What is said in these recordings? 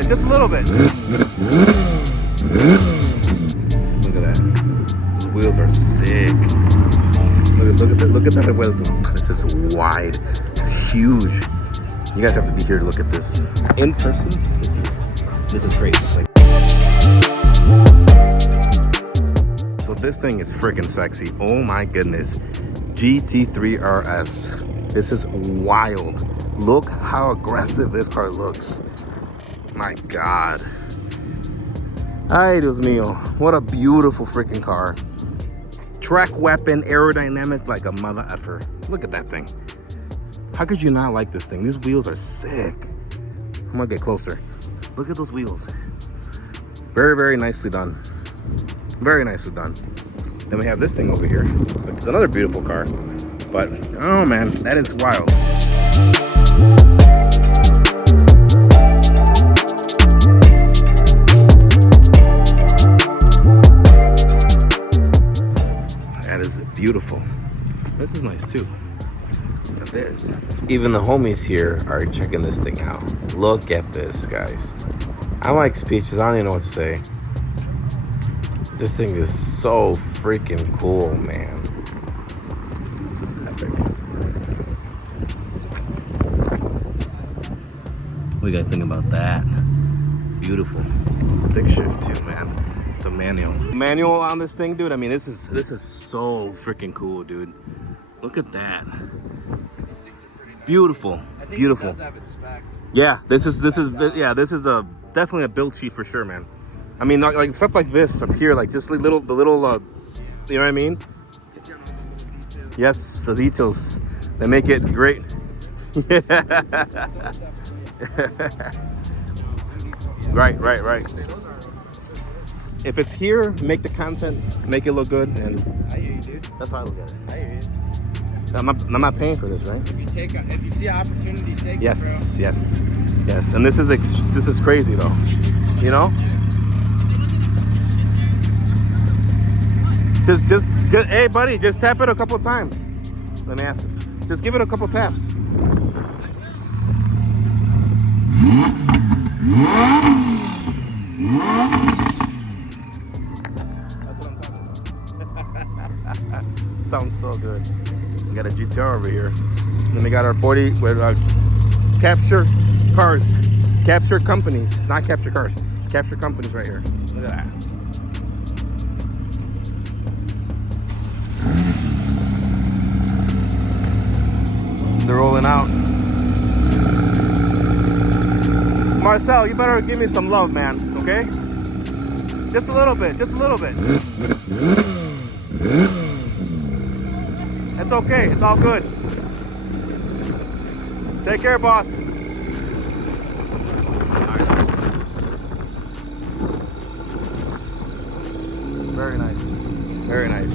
Just a little bit. Look at that. Those wheels are sick. Look at that revuelto. This is wide. It's huge. You guys have to be here to look at this in person. This is crazy. So this thing is freaking sexy. Oh my goodness. GT3 RS. This is wild. Look how aggressive this car looks. My God. Ay, Dios mío. What a beautiful freaking car. Track weapon, aerodynamics like a mother effer. Look at that thing. How could you not like this thing? These wheels are sick. I'm gonna get closer. Look at those wheels. Very, very nicely done. Very nicely done. Then we have this thing over here, which is another beautiful car. But, oh man, that is wild. That is beautiful. This is nice too. Look at this. Even the homies here are checking this thing out. Look at this, guys. I'm like speechless. I don't even know what to say. This thing is so freaking cool, man. This is epic. What do you guys think about that? Beautiful. Stick shift too, man. It's a manual. Manual on this thing, dude. I mean, this is so freaking cool, dude. Look at that. Beautiful. I think Beautiful. It does have its spec. Yeah, this is a definitely a build cheat for sure, man. I mean, like stuff like this up here, like just the little, you know what I mean? Yes, the details, they make it great. Right. If it's here, make the content, make it look good, and I hear you, dude. that's how I look at it. I hear you. I'm not paying for this, right? If you see an opportunity, take it, Yes. And this is crazy though, you know? Just, hey buddy, just tap it a couple times. Let me ask you. Just give it a couple taps. That's what I'm talking about. Sounds so good. We got a GTR over here. And then we got our 40 with capture cars, capture companies, not capture cars, capture companies right here. Look at that. They're rolling out. Marcel, you better give me some love, man, okay? Just a little bit, just a little bit. It's okay, it's all good. Take care, boss. Very nice, very nice.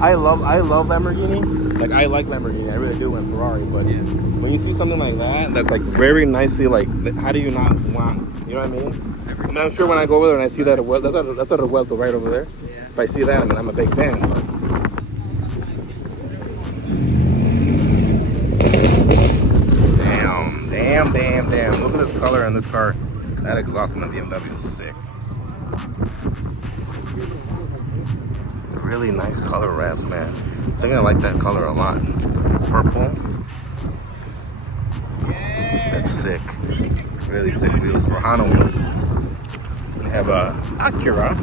I love Lamborghini. Like I like Lamborghini, I really do, and Ferrari. But Yeah. when you see something like that, that's like very nicely, like how do you not want? You know what I mean? I mean, I'm sure when I go over there and I see that, that's a Revuelto right over there. Yeah. If I see that, I mean, I'm a big fan. Damn! Look at this color in this car. That exhaust on the BMW is sick. Really nice color wraps, man. I think I like that color a lot. Purple. That's sick. Really sick wheels. Rohana Wheels. We have a Acura.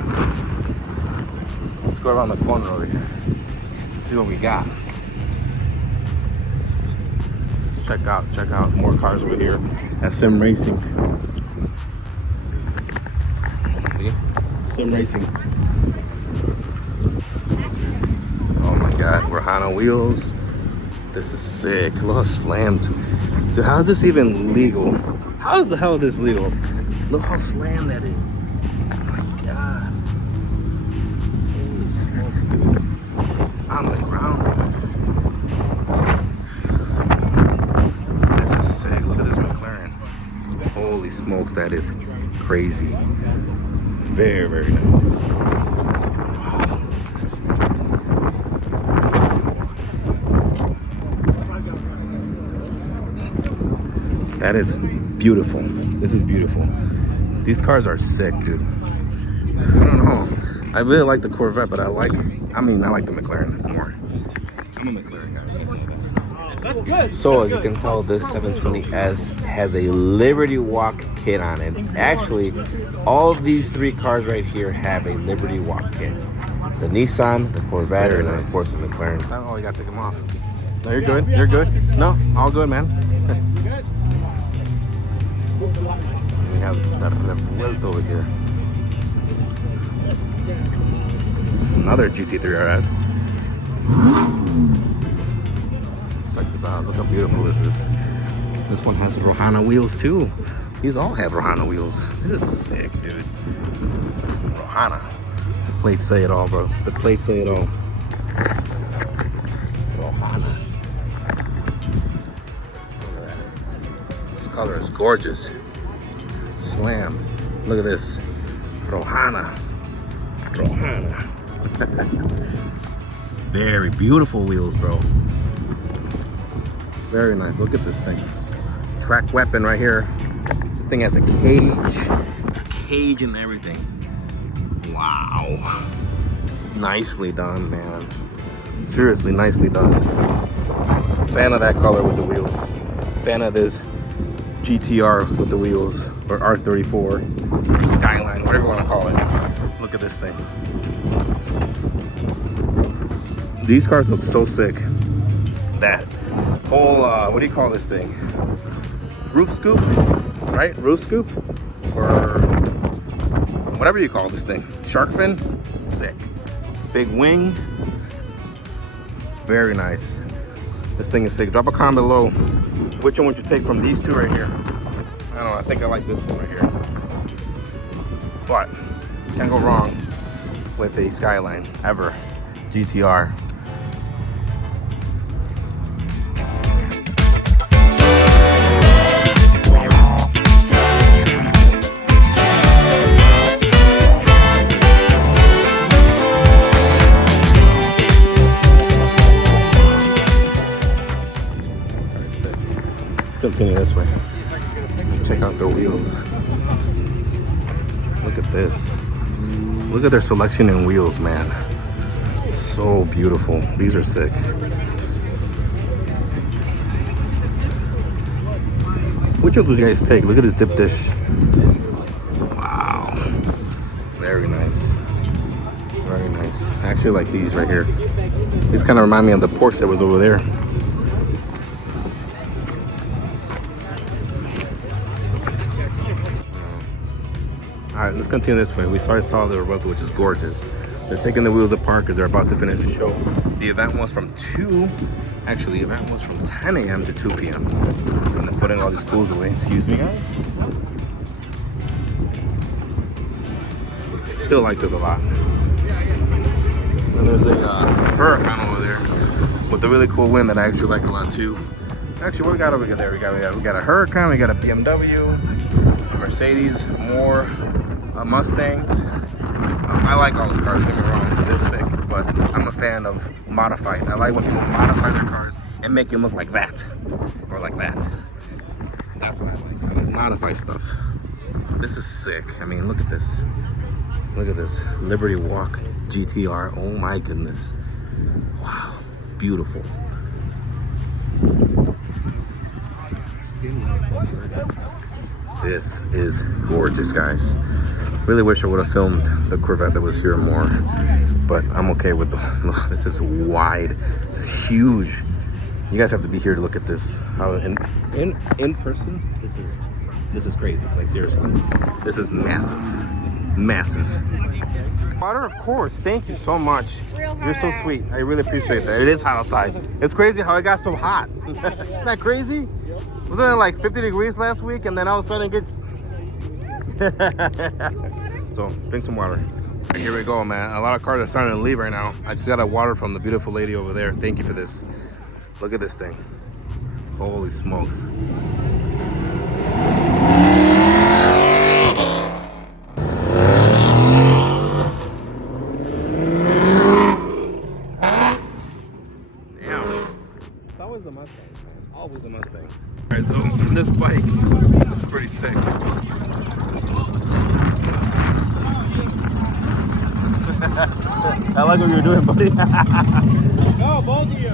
Let's go around the corner over here. See what we got. Let's check out more cars over here at Sim Racing. See? Sim Racing. Oh my God, Rohana Wheels. This is sick. Look how slammed. Dude, how is this even legal? How the hell is this legal? Look how slammed that is. Oh my God. Holy smokes, dude. It's on the ground. This is sick. Look at this McLaren. Holy smokes, that is crazy. Very, very nice. That is beautiful. This is beautiful. These cars are sick, dude. I don't know. I really like the Corvette, but I like the McLaren more. I'm a McLaren guy. That's good. So as you can tell, this 720S has a Liberty Walk kit on it. Actually, all of these three cars right here have a Liberty Walk kit. The Nissan, the Corvette, and then of course the McLaren. Oh, you gotta take them off. No, you're good. You're good. No, all good, man. We have the Revuelto over here. Another GT3 RS. Check this out. Look how beautiful this is. This one has Rohana wheels too. These all have Rohana wheels. This is sick, dude. Rohana. The plates say it all, bro. The plates say it all. Rohana. Look at that. This color is gorgeous. Slammed. Look at this. Rohana. Rohana. Very beautiful wheels, bro. Very nice. Look at this thing. Track weapon right here. This thing has a cage and everything. Wow. Nicely done, man. Seriously, nicely done. Fan of that color with the wheels. Fan of this GTR with the wheels, or R34, Skyline, whatever you want to call it. Look at this thing. These cars look so sick. That whole, what do you call this thing? Roof scoop, right? Roof scoop? Or whatever you call this thing. Shark fin? Sick. Big wing. Very nice. This thing is sick. Drop a comment below. Which one would you take from these two right here? I don't know, I think I like this one right here. But, can't go wrong with a Skyline, ever. GTR. Let's continue this way. Check out their wheels. Look at this. Look at their selection in wheels, man. So beautiful. These are sick. Which one do you guys take? Look at this dip dish. Wow. Very nice. Very nice. I actually like these right here. These kind of remind me of the Porsche that was over there. All right, let's continue this way. We saw the Revuelto, which is gorgeous. They're taking the wheels apart because they're about to finish the show. The event was from 10 a.m. to 2 p.m. And they're putting all these cools away. Excuse me, guys. Still like this a lot. And there's a Huracan over there with a really cool win that I actually like a lot too. Actually, what we got over there? We got a Huracan, we got a BMW, a Mercedes, more Mustangs. I like all those cars, don't get me wrong, they're sick, but I'm a fan of modified. I like when people modify their cars and make them look like that, or like that. That's what I like. I like modified stuff. This is sick. I mean, look at this. Look at this Liberty Walk GTR. Oh my goodness. Wow, beautiful. This is gorgeous, guys. Really wish I would have filmed the Corvette that was here more, but I'm okay with the. This is wide. It's huge. You guys have to be here to look at this. How in person, this is crazy. Like seriously, this is massive, massive. Water, of course. Thank you so much. You're so sweet. I really appreciate that. It is hot outside. It's crazy how it got so hot. Isn't that crazy? Wasn't it like 50 degrees last week, and then all of a sudden it gets. So drink some water. Here we go, man. A lot of cars are starting to leave right now. I just got a water from the beautiful lady over there. Thank you for this. Look at this thing. Holy smokes. Damn. It's always the Mustangs, man. Always the Mustangs. All right, so this bike is pretty sick. I like what you're doing, buddy. Go, both of you.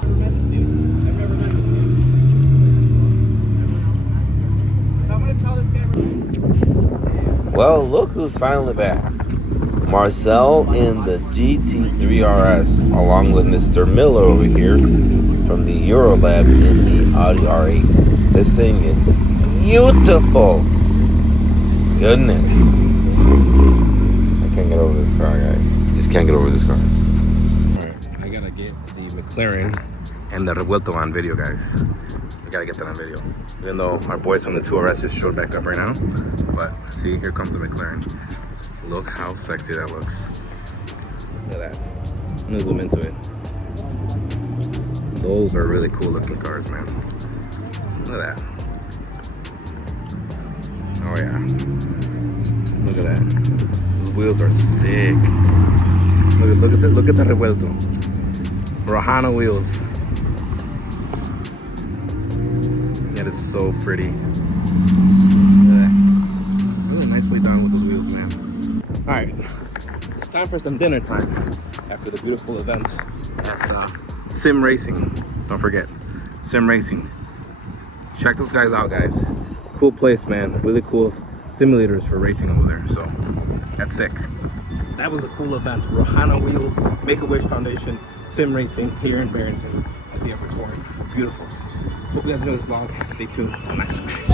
I've never met this dude. So I'm gonna tell this camera. Well, look who's finally back. Marcel in the GT3 RS, along with Mr. Miller over here from the Eurolab in the Audi R8. This thing is beautiful. Goodness. I can't get over this car, guys. Just can't get over this car. Alright, I gotta get the McLaren and the Revuelto on video, guys. I gotta get that on video. Even though my boys from the 2RS just showed back up right now. But see, here comes the McLaren. Look how sexy that looks. Look at that. I'm gonna zoom into it. Those are really cool looking cars, man. Look at that. Oh yeah. Look at that. Those wheels are sick. Look at that Revuelto. Rohana Wheels. That is so pretty. Look at that. Really nicely done with those wheels, man. All right, it's time for some dinner time after the beautiful event at Sim Racing. Don't forget, Sim Racing. Check those guys out, guys. Cool place, man. Really cool simulators for racing over there. So that's sick. That was a cool event. Rohana Wheels, Make-A-Wish Foundation, Sim Racing here in Barrington at the Upper Torrent. Beautiful. Hope you guys enjoy this vlog. Stay tuned. Until next time, guys.